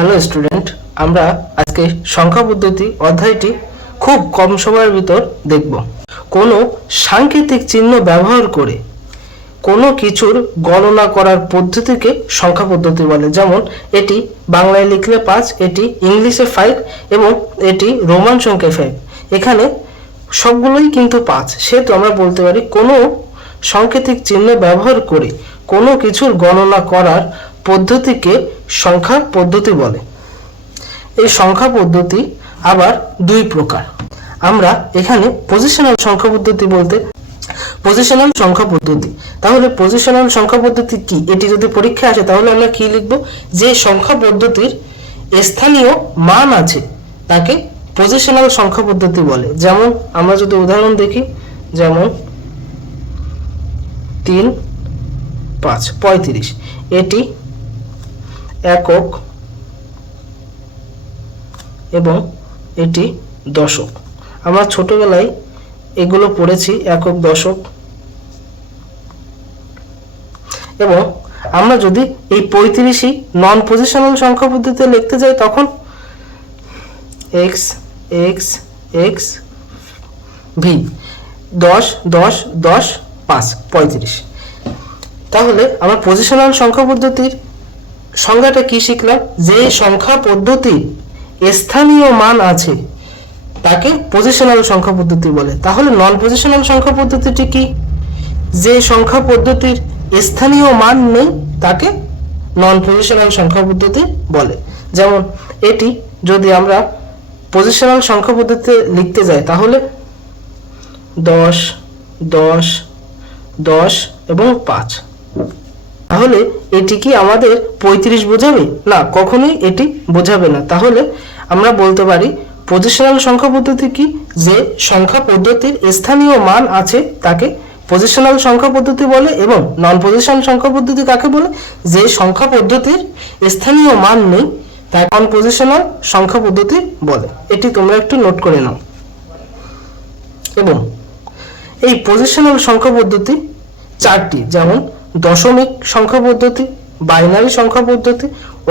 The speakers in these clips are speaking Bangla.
হ্যালো স্টুডেন্ট, আমরা আজকে সংখ্যা পদ্ধতি অধ্যায়টি খুব কম সময়ের ভিতর দেখব। কোনো সাংকেতিক চিহ্ন ব্যবহার করে কোনো কিছুর গণনা করার পদ্ধতিকে সংখ্যা পদ্ধতি বলে। যেমন এটি বাংলায় লিখলে 5, এটি ইংলিশে 5 এবং এটি রোমান সংখ্যায় 5। এখানে সবগুলোই কিন্তু 5, সেহেতু আমরা বলতে পারি কোনো সাংকেতিক চিহ্ন ব্যবহার করে কোনো কিছুর গণনা করার পদ্ধতিকে সংখ্যা পদ্ধতি বলে। এই সংখ্যা পদ্ধতি আবার দুই প্রকার। আমরা এখানে পজিশনাল সংখ্যা পদ্ধতি বলতে পজিশনাল সংখ্যা পদ্ধতি। তাহলে পজিশনাল সংখ্যা পদ্ধতি কি? এটি যদি পরীক্ষায় আসে তাহলে আমরা কি লিখব? যে সংখ্যা পদ্ধতির স্থানীয় মান আছে তাকে পজিশনাল সংখ্যা পদ্ধতি বলে। যেমন আমরা যদি উদাহরণ দেখি, যেমন 3, 5, 35, এটি একক এবং এটি দশক। আমরা ছোটবেলায় এগুলো পড়েছি, একক, দশক। এবং আমরা যদি এই 35ই নন পজিশনাল সংখ্যা পদ্ধতিতে লিখতে যাই তখন x x x v 10 10 10 5 35। তাহলে আমরা পজিশনাল সংখ্যা পদ্ধতির সংজ্ঞাটা কি শিখলাম? যে সংখ্যা পদ্ধতির স্থানীয় মান আছে তাকে পজিশনাল সংখ্যা পদ্ধতি বলে। তাহলে নন পজিশনাল সংখ্যা পদ্ধতিটি কি? যে সংখ্যা পদ্ধতির স্থানীয় মান নেই তাকে নন পজিশনাল সংখ্যা পদ্ধতি বলে। যেমন এটি যদি আমরা পজিশনাল সংখ্যা পদ্ধতিতে লিখতে যাই তাহলে 10 10 10 এবং 5। তাহলে এটি কি আমাদের 35 বোঝাবে? না, কখনোই এটি বোঝাবে না। তাহলে আমরা বলতে পারি পজিশনাল সংখ্যা পদ্ধতি কি? যে সংখ্যা পদ্ধতির স্থানীয় মান আছে তাকে পজিশনাল সংখ্যা পদ্ধতি বলে। এবং নন পজিশনাল সংখ্যা পদ্ধতি কাকে বলে? যে সংখ্যা পদ্ধতির স্থানীয় মান নেই তাকে নন পজিশনাল সংখ্যা পদ্ধতি বলে। এটি তোমরা একটু নোট করে নাও। এবং এই পজিশনাল সংখ্যা পদ্ধতি 4টি, যেমন দশমিক সংখ্যা পদ্ধতি, বাইনারি সংখ্যা পদ্ধতি,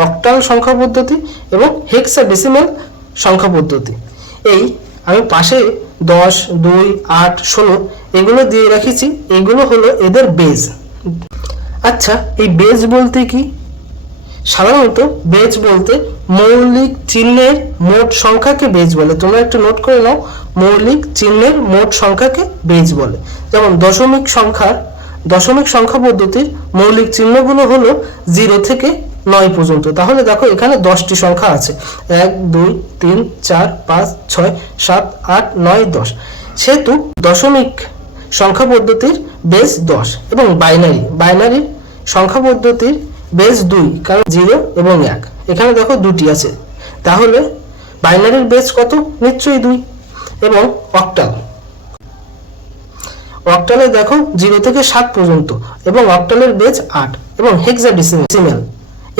অক্টাল সংখ্যা পদ্ধতি এবং হেক্সাডেসিমাল সংখ্যা পদ্ধতি। এই আমি পাশে 10, 2, 8, 16 এগুলো দিয়ে রেখেছি। এগুলো হলো এদের বেজ। আচ্ছা, এই বেজ বলতে কি? সাধারণত বেজ বলতে মৌলিক চিহ্নের মোট সংখ্যাকে বেজ বলে। তোমরা একটু নোট করে নাও, মৌলিক চিহ্নের মোট সংখ্যাকে বেজ বলে। যেমন দশমিক সংখ্যা পদ্ধতির মৌলিক চিহ্নগুলো হলো 0 থেকে 9 পর্যন্ত। তাহলে দেখো এখানে 10টি সংখ্যা আছে, 1 2 3 4 5 6 7 8 9 10। সেহেতু দশমিক সংখ্যা পদ্ধতির বেজ 10। এবং বাইনারি সংখ্যা পদ্ধতির বেজ 2, কারণ 0 এবং 1 এখানে দেখো দুটি আছে। তাহলে বাইনারির বেজ কত? নিশ্চয়ই 2। এবং অক্টালে দেখো 0 থেকে 7 পর্যন্ত এবং অক্টালের বেজ 8। এবং হেক্সাডেসিমাল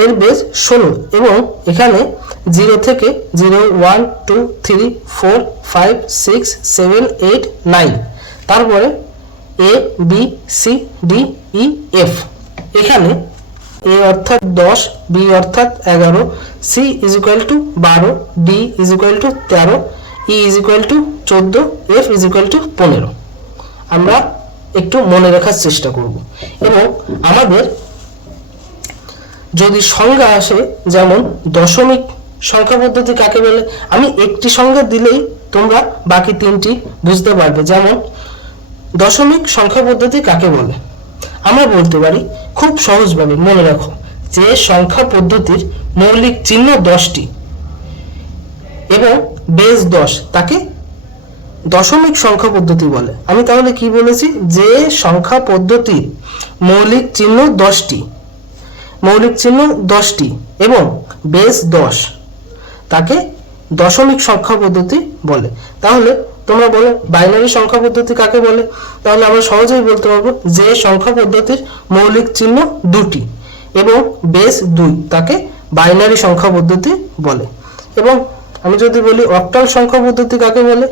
এর বেজ 16 এবং এখানে 0 থেকে 0 1 2 3 4 5 6 7 8 9, তারপরে a b c d e f। এখানে a অর্থাৎ 10, b অর্থাৎ 11, c = 12, d = 13, e = 14, f = 15। আমরা একটু মনে রাখার চেষ্টা করব। এবং আমাদের যদি সংজ্ঞা আসে, যেমন দশমিক সংখ্যা পদ্ধতি কাকে বলে, আমি একটি সংজ্ঞা দিলেই তোমরা বাকি 3টি বুঝতে পারবে। যেমন দশমিক সংখ্যা পদ্ধতি কাকে বলে আমরা বলতে পারি খুব সহজভাবে মনে রাখো, যে সংখ্যা পদ্ধতির মৌলিক চিহ্ন 10টি এবং বেজ 10 তাকে দশমিক সংখ্যা পদ্ধতি বলে। আমি তাহলে কি বলেছি? যে সংখ্যা পদ্ধতির মৌলিক চিহ্ন 10টি এবং বেজ 10 তাকে দশমিক সংখ্যা পদ্ধতি বলে। তাহলে তোমরা বলো বাইনারি সংখ্যা পদ্ধতি কাকে বলে? তাহলে আমরা সহজেই বলতে পারবো যে সংখ্যা পদ্ধতির মৌলিক চিহ্ন 2টি এবং বেজ 2 তাকে বাইনারি সংখ্যা পদ্ধতি বলে। এবং আমি যদি বলি অক্টাল সংখ্যা পদ্ধতি কাকে বলে?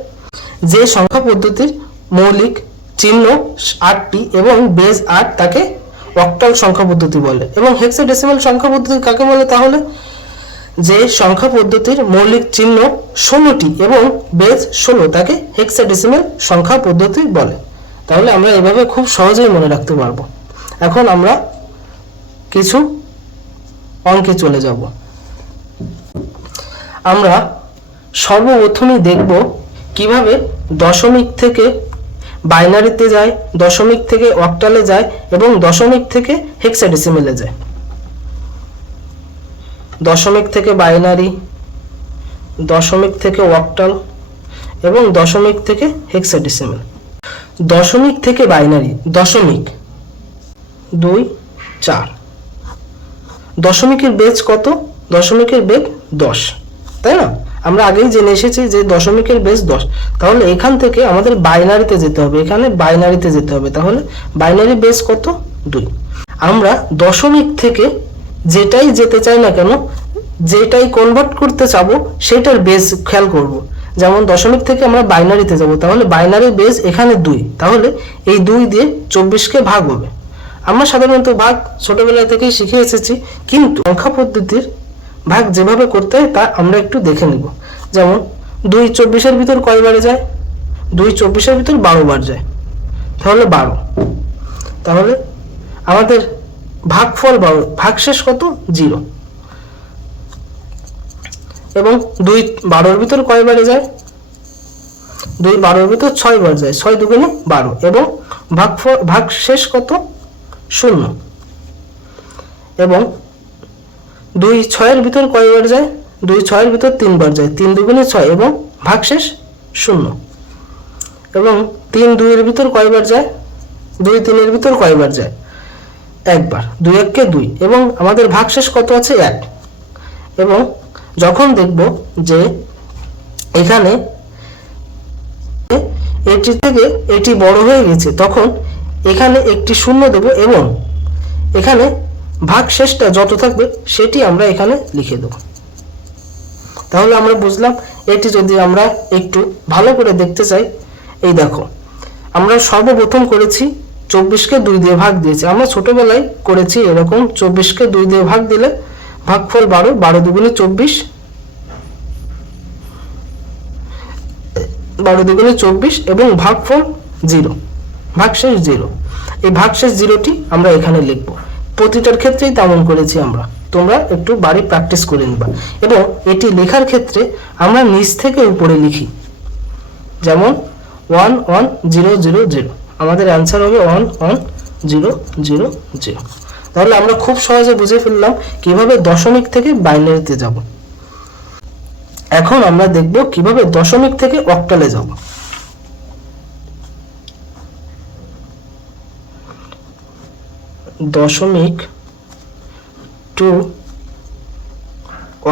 যে সংখ্যা পদ্ধতির মৌলিক চিহ্ন 8টি এবং বেজ 8 তাকে অক্টাল সংখ্যা পদ্ধতি বলে। এবং হেক্সাডেসিমাল সংখ্যা পদ্ধতি কাকে বলে? তাহলে যে সংখ্যা পদ্ধতির মৌলিক চিহ্ন 16টি এবং বেজ 16 তাকে হেক্সাডেসিমাল সংখ্যা পদ্ধতি বলে। তাহলে আমরা এভাবে খুব সহজেই মনে রাখতে পারবো। এখন আমরা কিছু অঙ্কে চলে যাব। আমরা সর্বপ্রথমেই দেখব কিভাবে দশমিক থেকে বাইনারিতে যায়, দশমিক থেকে অক্টালে যায় এবং দশমিক থেকে হেক্সাডেসিমেলে যায়। দশমিক থেকে বাইনারি, দশমিক থেকে অক্টাল এবং দশমিক থেকে হেক্সাডেসিমেল। দশমিক থেকে বাইনারি, দশমিক 2 4। দশমিকের বেজ কত? দশমিকের বেগ 10, তাই না? আমরা আগেই জেনে এসেছি যে দশমিকের বেজ 10। তাহলে এখান থেকে আমাদের বাইনারিতে যেতে হবে, এখানে বাইনারিতে যেতে হবে। তাহলে বাইনারি বেজ কত? 2। আমরা দশমিক থেকে যেটাই যেতে চাই না কেন, যেটাই কনভার্ট করতে চাবো সেটার বেজ খেয়াল করব। যেমন দশমিক থেকে আমরা বাইনারিতে যাব, তাহলে বাইনারির বেজ এখানে 2, তাহলে এই 2 দিয়ে 24কে ভাগ হবে। আমরা সাধারণত ভাগ ছোটবেলা থেকেই শিখে এসেছি, কিন্তু সংখ্যা পদ্ধতির ভাগ যেভাবে করতে হয় তা আমরা একটু দেখে নিব। যেমন 2 24-এর ভিতর কয়বারে যায়? 2 24-এর ভিতর 12 বার যায়, তাহলে 12। তাহলে আমাদের ভাগফল 12, ভাগশেষ কত? 0। এবং 2 12-এর ভিতর কয়বারে যায়? 2 12-এর ভিতর 6 বার যায়, 6 দুগুণে 12 এবং ভাগশেষ কত? 0। এবং 2 6-এর ভিতর কয়বার যায়? 2 6-এর ভিতর 3 বার যায়, 3 দুগুণে 6 এবং ভাগশেষ 0। এবং 3 2-এর ভিতর কয়বার যায়? 2 3-এর ভিতর কয়বার যায়? একবার, 2 1 কে 2 এবং আমাদের ভাগশেষ কত আছে? 1। এবং যখন দেখব যে এখানে এটি থেকে এটি বড় হয়ে গেছে, তখন এখানে একটি শূন্য দেব এবং এখানে ভাগশেষটা যত থাকবে সেটি আমরা এখানে লিখে দেব। তাহলে আমরা বুঝলাম। এটি যদি আমরা একটু ভালো করে দেখতে চাই, এই দেখো, আমরা সর্বপ্রথম করেছি 24কে 2 দিয়ে ভাগ দিয়েছি। আমরা ছোটবেলায় করেছি এরকম, 24কে 2 দিয়ে ভাগ দিলে ভাগফল 12, 12 দুগুণে 24, 12 দুগুণে 24 এবং ভাগফল 0, ভাগশেষ 0। এই ভাগশেষ 0টি আমরা এখানে লিখব। প্রতিটার ক্ষেত্রেই তেমন করেছি আমরা, তোমরা একটু বাড়ি প্র্যাকটিস করে নিবা। এবং এটি লেখার ক্ষেত্রে আমরা নিচ থেকে উপরে লিখি, যেমন 1 1 0 0 0। আমাদের অ্যান্সার হবে 1 1 0 0 0। তাহলে আমরা খুব সহজে বুঝে ফেললাম কিভাবে দশমিক থেকে বাইনারিতে যাব। এখন আমরা দেখব কিভাবে দশমিক থেকে অক্টালে যাব। দশমিক টু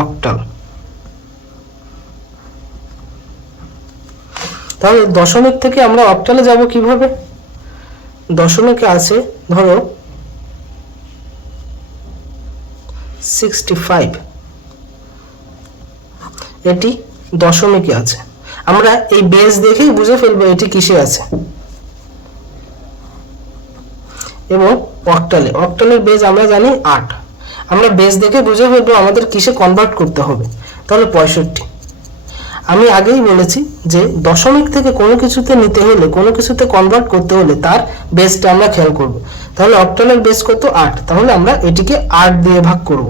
অক্টাল। তাহলে দশমিক থেকে আমরা অক্টালে যাব কিভাবে? দশমিকে আছে ধরো 65, এটি দশমিকে আছে। আমরা এই বেজ দেখেই বুঝে ফেলবো এটি কিসে আছে। এবং অক্টালে, অক্টালের বেজ আমরা জানি 8। আমরা বেজ দেখে বুঝে ফেলবো আমাদের কিসে কনভার্ট করতে হবে। তাহলে 65। আমি আগেই বলেছি যে দশমিক থেকে কোনো কিছুতে নিতে হলে, কোনো কিছুতে কনভার্ট করতে হলে তার বেজটা আমরা খেয়াল করব। তাহলে অক্টালের বেজ কত? 8। তাহলে আমরা এটিকে 8 দিয়ে ভাগ করব।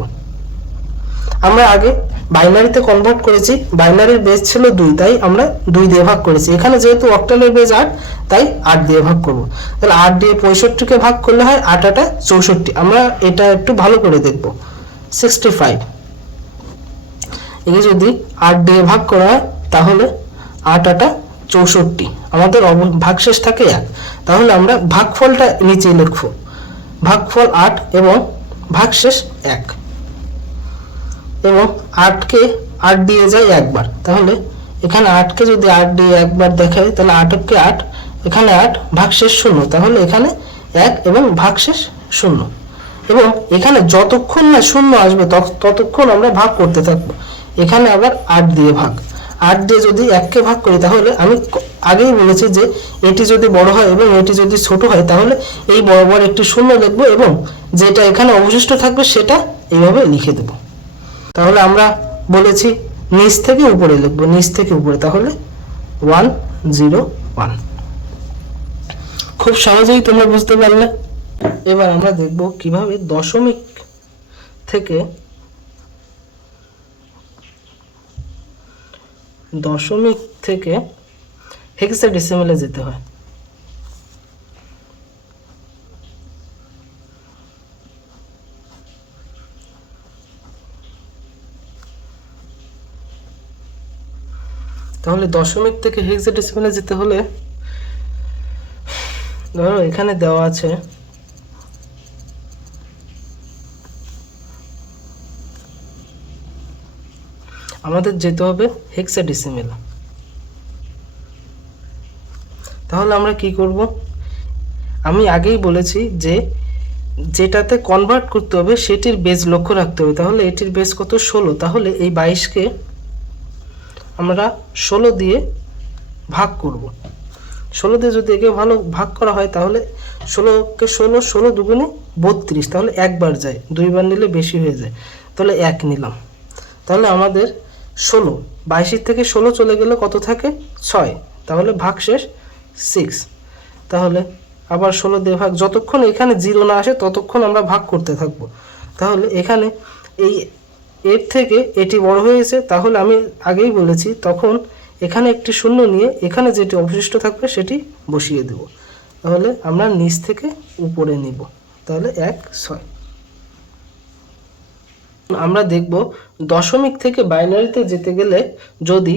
আমরা আগে বাইনারিতে কনভার্ট করেছি, বাইনারির বেজ ছিল 2, তাই আমরা 2 দিয়ে ভাগ করেছি। এখানে যেহেতু অক্টালের বেজ 8, তাই 8 দিয়ে ভাগ করব। তাহলে 8 দিয়ে 65কে ভাগ করলে হয় 8 8 64। আমরা এটা একটু ভালো করে দেখব। 65 একে যদি 8 দিয়ে ভাগ করা হয় তাহলে 8 8 64, আমাদের ভাগশেষ থাকে 1। তাহলে আমরা ভাগফলটা নিচে লিখব, ভাগফল 8 এবং ভাগশেষ 1। এবং 8কে 8 দিয়ে যায় একবার, তাহলে এখানে 8কে যদি 8 দিয়ে একবার দেখাই তাহলে 8কে 8, এখানে 8, ভাগশেষ 0, তাহলে এখানে 1 এবং ভাগশেষ 0। এবং এখানে যতক্ষণ না 0 আসবে ততক্ষণ আমরা ভাগ করতে থাকবো। এখানে আবার 8 দিয়ে ভাগ, 8 দিয়ে যদি 1কে ভাগ করি তাহলে আমি আগেই বলেছি যে এটি যদি বড় হয় এবং এটি যদি ছোট হয় তাহলে এই বরাবর একটি 0 লিখবো এবং যেটা এখানে অবশিষ্ট থাকবে সেটা এইভাবে লিখে দেব। তাহলে আমরা বলেছি নিচ থেকে উপরে লিখবো, নিচ থেকে উপরে, তাহলে 1 0 1। খুব সহজেই তোমরা বুঝতে পারলে। এবার আমরা দেখব কিভাবে দশমিক থেকে হেক্সাডেসিমেলে যেতে হয়। তাহলে দশমিক থেকে হেক্সাডেসিমেলে যেতে হলে ধরো এখানে দেওয়া আছে আমাদের যেতে হবে হেক্সাডেসিমেল। তাহলে আমরা কি করব, আমি আগেই বলেছি যে যেটাতে কনভার্ট করতে হবে সেটির বেস লক্ষ্য রাখতে হবে। তাহলে এটির বেস কত, 16। তাহলে এই 22কে আমরা 16 দিয়ে ভাগ করব। 16 দিয়ে যদি একে ভালো ভাগ করা হয় তাহলে 16কে 16 16 দুগুণে 32, তাহলে একবার যায়, দুইবার নিলে বেশি হয়ে যায়, তাহলে 1 নিলাম। তাহলে আমাদের 16, 22 থেকে 16 চলে গেলে কত থাকে, 6, তাহলে ভাগ শেষ 6। তাহলে আবার 16 দিয়ে ভাগ, যতক্ষণ এখানে 0 না আসে ততক্ষণ আমরা ভাগ করতে থাকব। তাহলে এখানে এই এর থেকে এটি বড় হয়েছে, তাহলে আমি আগেই বলেছি তখন এখানে একটি শূন্য নিয়ে এখানে যেটি অবশিষ্ট থাকবে সেটি বসিয়ে দেব। তাহলে আমরা নিচ থেকে উপরে নিব, তাহলে 1 6। আমরা দেখব দশমিক থেকে বাইনারিতে যেতে গেলে যদি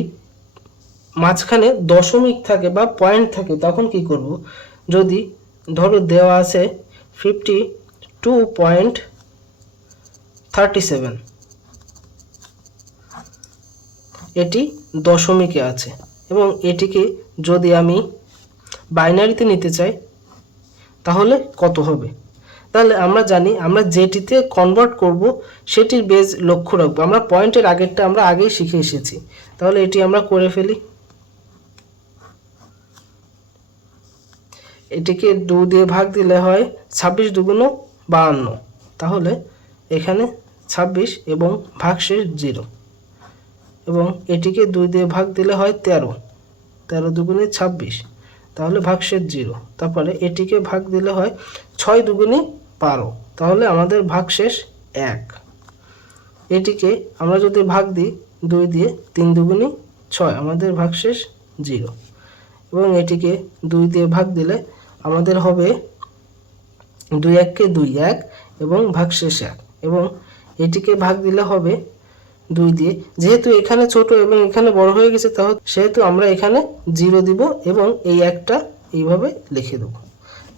মাঝখানে দশমিক থাকে বা পয়েন্ট থাকে তখন কি করব। যদি ধরো দেওয়া আছে 52.37, এটি দশমিকে আছে এবং এটিকে যদি আমি বাইনারিতে নিতে চাই তাহলে কত হবে। তাহলে আমরা জানি আমরা যেটিতে কনভার্ট করব সেটির বেস লক্ষ্য রাখবো। আমরা পয়েন্টের আগেরটা আমরা আগেই শিখে এসেছি, তাহলে এটি আমরা করে ফেলি। এটিকে 2 দিয়ে ভাগ দিলে হয় 26 দুগুণ 52, তাহলে এখানে 26 এবং ভাগশেষ 0, এবং এটিকে 2 দিয়ে ভাগ দিলে হয় 13, 13 দুগুণে 26, তাহলে ভাগশেষ 0। তারপরে এটিকে ভাগ দিলে হয় 6 দুগুণে 12, তাহলে আমাদের ভাগশেষ 1। এটিকে আমরা যদি ভাগ দিই 2 দিয়ে, 3 দুগুণে 6, আমাদের ভাগশেষ 0, এবং এটিকে 2 দিয়ে ভাগ দিলে আমাদের হবে 2 1 কে 2 1 এবং ভাগশেষ 1, এবং এটিকে ভাগ দিলে হবে 2 দিয়ে, যেহেতু এখানে ছোট এবং এখানে বড় হয়ে গেছে তাহলে সেহেতু আমরা এখানে 0 দিব এবং এই একটা এইভাবে লিখে দেব।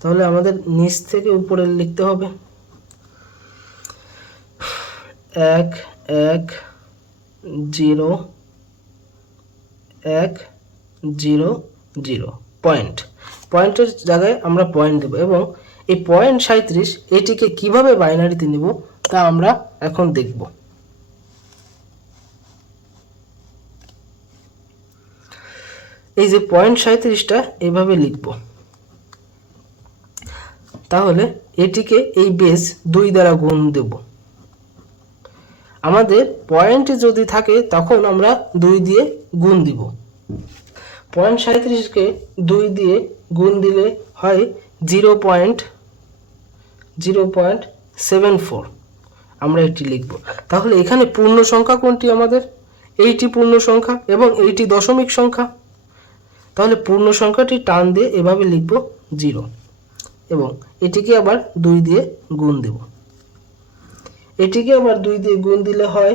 তাহলে আমাদের নিচ থেকে উপরে লিখতে হবে 1 1 0 1 0 0 পয়েন্ট। পয়েন্টের জায়গায় আমরা পয়েন্ট দেব এবং এই 37 এটিকে কিভাবে বাইনারিতে নিব তা আমরা এখন দেখব। এই যে 37টা এইভাবে লিখব। তাহলে এটিকে এই বেস 2 দ্বারা গুণ দেব। আমাদের পয়েন্ট যদি থাকে তখন আমরা 2 দিয়ে গুণ দিব। 37কে 2 দিয়ে গুণ দিলে হয় 0.74, আমরা এটি লিখব। তাহলে এখানে পূর্ণ সংখ্যা কোনটি আমাদের, এইটি পূর্ণ সংখ্যা এবং এইটি দশমিক সংখ্যা। তাহলে পূর্ণ সংখ্যাটি টান দিয়ে এভাবে লিখব 0, এবং এটিকে আবার 2 দিয়ে গুণ দেব। এটিকে আবার 2 দিয়ে গুণ দিলে হয়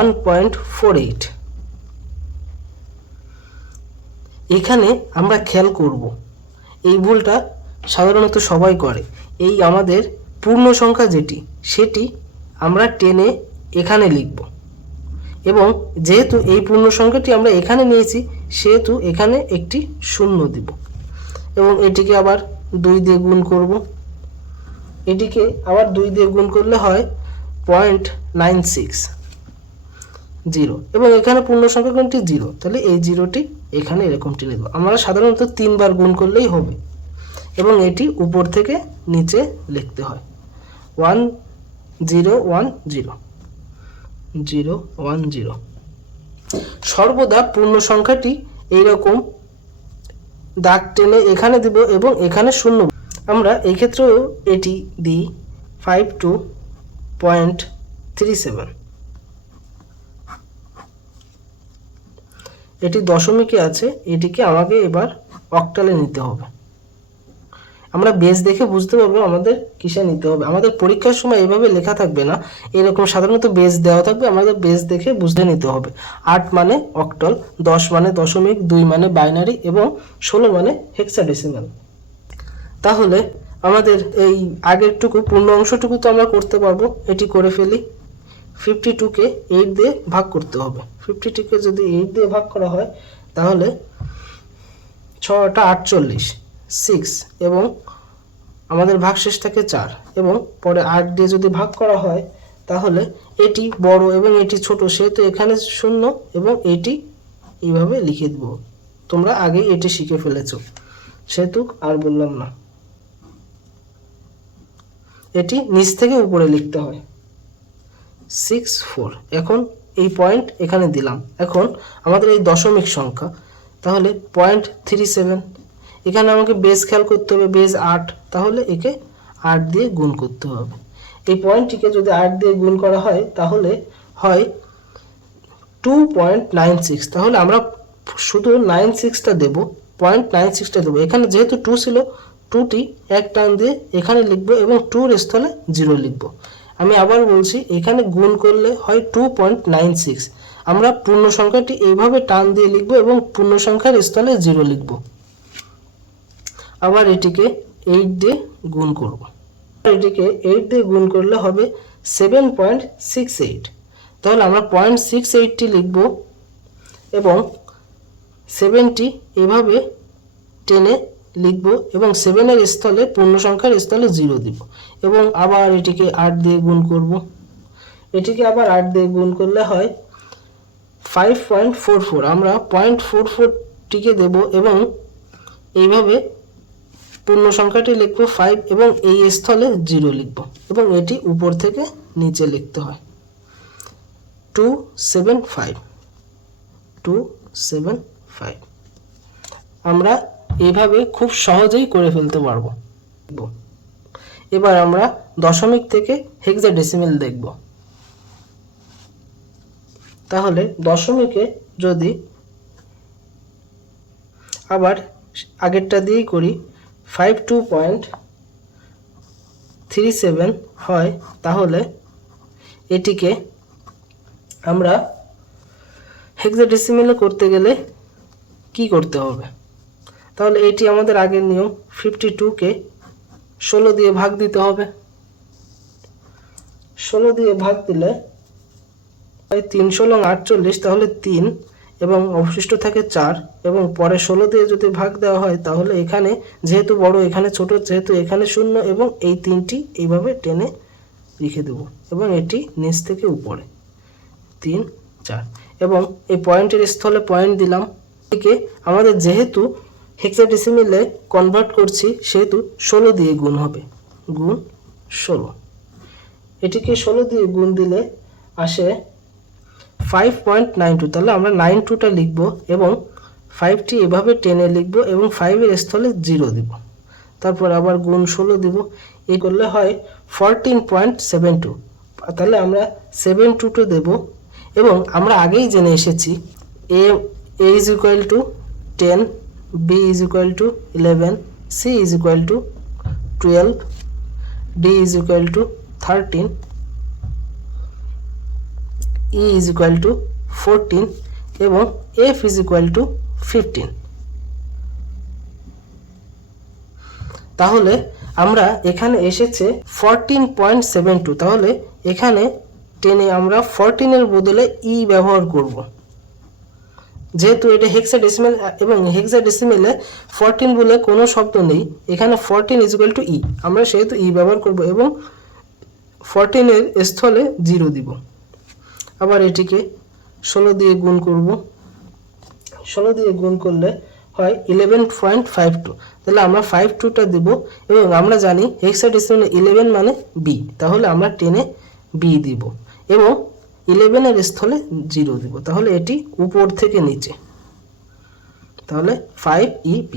1.48। এখানে আমরা খেয়াল করব, এই ভুলটা সাধারণত সবাই করে। এই আমাদের পূর্ণ সংখ্যা যেটি সেটি আমরা টেনে এখানে লিখব, এবং যেহেতু এই পূর্ণ সংখ্যাটি আমরা এখানে নিয়েছি সেহেতু এখানে একটি শূন্য দিব, এবং এটিকে আবার 2 দিয়ে গুণ করব। এটিকে আবার 2 দিয়ে গুণ করলে হয় 0.96, এবং এখানে পূর্ণ সংখ্যা কোনটি 0, তাহলে এই 0টি এখানে এরকমটি লিখব। আমরা সাধারণত 3 বার গুণ করলেই হবে, এবং এটি উপর থেকে নিচে লিখতে হয় 1 0 1 0, 010। সর্বদা পূর্ণ সংখ্যাটি এইরকম দাগ টেনে এখানে দিব এবং এখানে শূন্য। আমরা এই ক্ষেত্রেও এটি দিই 52.37। এটি দশমিকে আছে, এটিকে আমাকে এবার অক্টালে নিতে হবে। আমরা বেস দেখে বুঝতে পারবো আমাদের কিসে নিতে হবে। আমাদের পরীক্ষার সময় এভাবে লেখা থাকবে না, এরকম সাধারণত বেস দেওয়া থাকবে, আমাদের বেস দেখে বুঝতে নিতে হবে। 8 মানে অক্টাল, 10 মানে দশমিক, 2 মানে বাইনারি এবং 16 মানে হেক্সাডেসিমাল। তাহলে আমাদের এই আগেরটুকু পূর্ণ অংশটুকু তো আমরা করতে পারবো, এটি করে ফেলি। 52কে 8 দিয়ে ভাগ করতে হবে। 52কে যদি 8 দিয়ে ভাগ করা হয় তাহলে 6টা 48, 6 এবং আমাদের ভাগশেষ থাকে 4 এবং পরে 8 দিয়ে যদি ভাগ করা হয় তাহলে এটি বড় এবং এটি ছোট, সেহেতু এখানে 0 এবং এটি এইভাবে লিখে দেব। তোমরা আগে এটি শিখে ফেলেছো সেহেতু আর বললাম না। এটি নিচ থেকে উপরে লিখতে হয় 64। এখন এই পয়েন্ট এখানে দিলাম। এখন আমাদের এই দশমিক সংখ্যা, তাহলে 0.37। এখানে আমাকে বেস খেয়াল করতে হবে, বেস 8, তাহলে একে 8 দিয়ে গুণ করতে হবে। এই পয়েন্টটিকে যদি 8 দিয়ে গুণ করা হয় তাহলে হয় 2.96। তাহলে আমরা শুধু 96টা দেব, 0.96টা দেবো। এখানে যেহেতু 2 ছিল, 2টি এক টান দিয়ে এখানে লিখবো এবং 2-র স্থলে 0 লিখবো। আমি আবার বলছি, এখানে গুণ করলে হয় 2.96। আমরা পূর্ণ সংখ্যাটি এইভাবে টান দিয়ে লিখবো এবং পূর্ণ সংখ্যার স্থলে 0 লিখবো। আবার এটিকে 8 দিয়ে গুণ করব। এটিকে 8 দিয়ে গুণ করলে হবে 7.68। তাহলে আমরা 0.68টি লিখব এবং 7টি এভাবে টেনে লিখব এবং 7-এর স্থলে পূর্ণ সংখ্যার স্থলে 0 দিব এবং আবার এটিকে 8 দিয়ে গুণ করব। এটিকে আবার 8 দিয়ে গুণ করলে হয় 5.44। আমরা 0.44টিকে দেব এবং এইভাবে পূর্ণ সংখ্যাটি লিখব 5 এবং এই স্থলে 0 লিখব এবং এটি উপর থেকে নিচে লিখতে হয় 275। আমরা এইভাবে খুব সহজেই করে ফেলতে পারবো। এবার আমরা দশমিক থেকে হেক্সাডেসিমাল দেখব। তাহলে দশমিকে যদি আবার আগেরটা দিয়েই করি 52.37 হয়, তাহলে এটিকে আমরা হেক্সাডেসিমালে করতে গেলে কি করতে হবে? তাহলে এটি আমাদের আগের নিয়ম, 52কে 16 দিয়ে ভাগ দিতে হবে। 16 দিয়ে ভাগ দিলে 3 16 48, তাহলে 3 এবং অবশিষ্ট থাকে 4 এবং পরে 16 দিয়ে যদি ভাগ দেওয়া হয় তাহলে এখানে যেহেতু বড় এখানে ছোট, যেহেতু এখানে 0 এবং এই 3টি এইভাবে টেনে লিখে দেব এবং এটি নিচ থেকে উপরে 3 4 এবং এই পয়েন্টের স্থলে পয়েন্ট দিলাম। একে আমাদের যেহেতু হেক্সাডেসিমালে কনভার্ট করছি সেহেতু 16 দিয়ে গুণ হবে, গুণ 16। এটিকে 16 দিয়ে গুণ দিলে আসে 5.92। তাহলে আমরা 92টা লিখব এবং 5টি এভাবে টেনে লিখব এবং 5-এর স্থলে 0 দিব, তারপর আবার গুণ 16 দিব। এই করলে হয় 14.72। তাহলে আমরা 722 দেব এবং আমরা আগেই জেনে এসেছি a is equal to 10, b is equal to 11, c is equal to 12, d is equal to 13, e is equal to 14 এবং f is equal to 15। তাহলে আমরা এখানে এসেছে 14.72। তাহলে এখানে টেনে আমরা 14-এর বদলে e ব্যবহার করব, যেহেতু এটা হেক্সাডেসিমাল এবং হেক্সাডেসিমালে 14 বলে কোনো শব্দ নেই, এখানে 14 is equal to e, আমরা সেহেতু e ব্যবহার করব এবং 14-এর স্থলে 0 দিব। আবার এটিকে 16 দিয়ে গুণ করব। 16 দিয়ে গুণ করলে হয় 11.52। তাহলে আমরা 52টা দেব এবং আমরা জানি হেক্সাডেসিমালে 11 মানে b, তাহলে আমরা টেনে b দিব এবং 11 স্থলে 0 দিব, তাহলে এটি উপর থেকে নিচে, তাহলে 5EB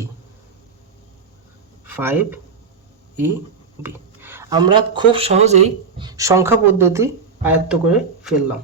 5EB। আমরা খুব সহজেই সংখ্যা পদ্ধতি আয়ত্ত করে ফেললাম।